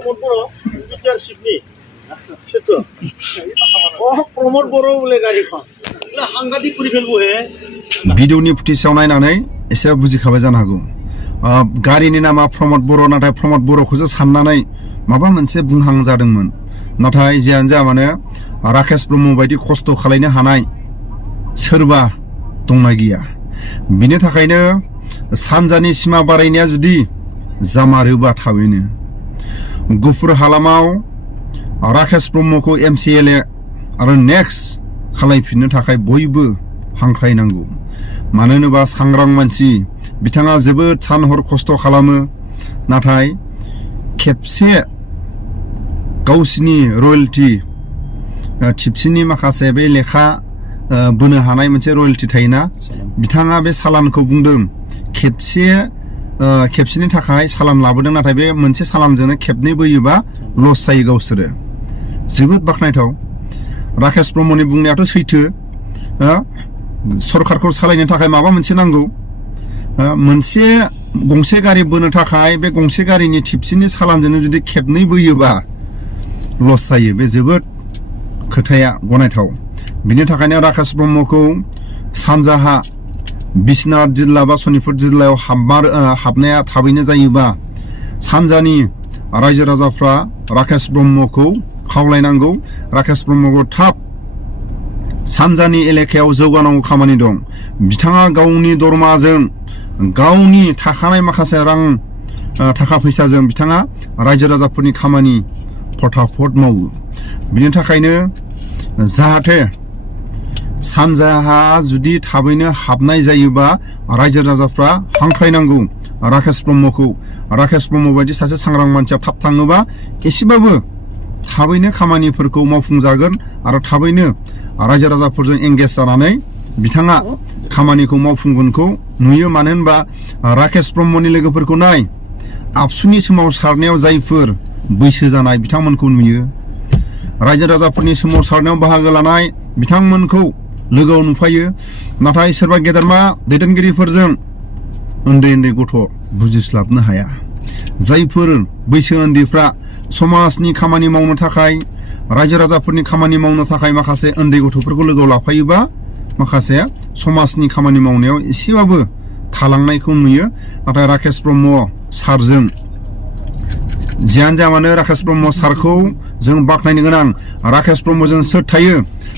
प्रमोद बर' बिटिआरसिपनि सेtu प्रमोद बर' बोले गारिखौ हांगाटिक কৰি ফেলবো হে भिडिअनि फुटेजआव नायनानै एसे बुजिखाबाय जानो हागौ गारिनि नामा प्रमोद बर' नाथाय प्रमोद बर'खौसो साननानै माबा मोनसे बुंहां जादोंमोन नाथाय जियानो जा माने राकेश ब्रह्म बायदि खस्थ' खालायनो हानाय सोरबा दंना गैया बिनि थाखायनो सानजानि सिमा बारायनाया जुदि जामारोबा थाबैनो गुफुर हालामाव राकेश ब्रह्मखौ एमसिएलए आरो नेक्स्ट खालायफिननो थाखाय बयबो हांख्रायनांगौ मानो होनोबा सांग्रां मानसि बिथाङा जोबोद सान हर खस्थ' खालामो नाथाय खेबसे गावसिनि रयेल्टी टिपसिनि माखासे बे लेखा बोनो हानाय मोनसे रयेल्टी थायोना बिथाङा बे सालानखौ बुंदों खेबसेनि थाखाय सालान लाबोदों नाथाय बे मोनसे सालानजोंनो खेबनै बोयोबा लस जायो गावसोरो जोबोद बाखनायथाव राकेश ब्रह्मनि बुंनायाथ' सैथो सरकारखौ सालायनो थाखाय माबा मोनसे नांगौ मोनसे गंसे गारि बोनो थाखाय बे गंसे गारिनि टिपसिनि सालानजोंनो जुदि खेबनै बोयोबा लस जायो बे जोबोद खोथाया गनायथाव बिनि थाखायनो राकेश ब्रह्मखौ सानजाहा बिश्वनाथ जिल्ला बा सनितपुर जिल्लायाव हाबनाया थाबैनो जायोबा सानजानि रायजो राजाफ्रा राकेश ब्रह्मखौ खावलायनांगौ राकेश ब्रह्मखौ थाब सानजानि एलेकायाव जौगानांगौ खामानि दं बिथाङा गावनि दरमाजों गावनि थाखानाय माखासे रां थाखा फैसाजों बिथाङा रायजो राजाफोरनि खामानि फटाफट मावो बिनि थाखायनो जाहाथे सानजाहा जुदि थाबैनो हाबनाय जायोबा रायजो राजाफ्रा हांख्रायनांगौ राकेश ब्रह्मखौ राकेश ब्रह्म बायदि सासे सांग्रां मानसिया थाब थाङोबा एसेबाबो थाबैनो खामानिफोरखौ मावफुंजागोन आरो थाबैनो रायजो राजाफोरजों एंगेज जानानै बिथाङा खामानिखौ मावफुंगोनखौ नुयो मानो होनबा राकेश ब्रह्मनि लोगोफोरखौ नाय आबसुनि सोमावसारनायाव जायफोर बैसो जानाय बिथांमोनखौ नुयो रायजो राजाफोरनि सोमावसारनायाव बाहागो लानाय बिथांमोनखौ लोगोआव नुफायो नाथाय सोरबा गेदेरमा दैदेनगिरिफोरजों उन्दै उन्दै गथ' बुजिस्लाबनो हाया जायफोर बैसो उन्दैफ्रा समाजनि खामानि मावनो थाखाय रायजो राजाफोरनि खामानि मावनो थाखाय माखासे उन्दै गथ'फोरखौ लोगोआव लाफायोबा माखासे समाजनि खामानि मावनायाव एसेबाबो थालांनायखौ नुयो नाथाय राकेश ब्रह्म सारजों जियानो जा मानो राकेश ब्रह्म सारखौ जों बाख्नायनो गोनां राकेश ब्रह्मजों सोर थायो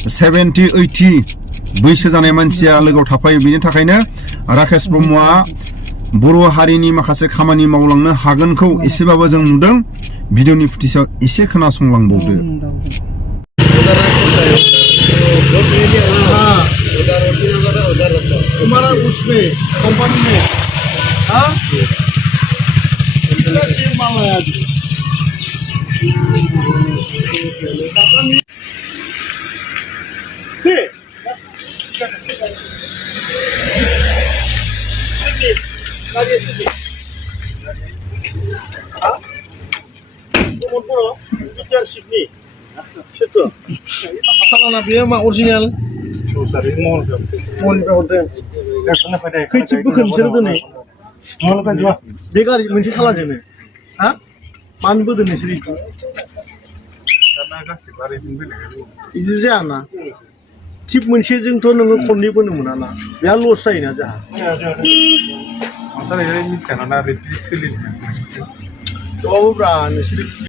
70-80 बैसो जानाय मानसिया लोगोआव थाफायो बिनि थाखायनो राकेश ब्रह्मआ बर' हारिनि माखासे खामानि मावलांनो हागोनखौ एसेबाबो जों नुदों भिडिअनि फुटेजआव एसे खोनासंलांबावदो तुम्हारा उसमें कंपनी में हाँ कितना शेयर माल है आज प्रमोद बर' बिटिआरसिपनि सेtu सालाना बेयो मा अरिजिनेल खैथिब बोखो बिसोरो दिनै बे गारि मोनसे सालानजोंनो हा मानो बोदों नोंसोर बिदि जायाना थिप मोनसेजोंथ' नोङो खननै बोनो मोना ना बेहा लस जायोना जोंहा थेवब्रा नोंसोर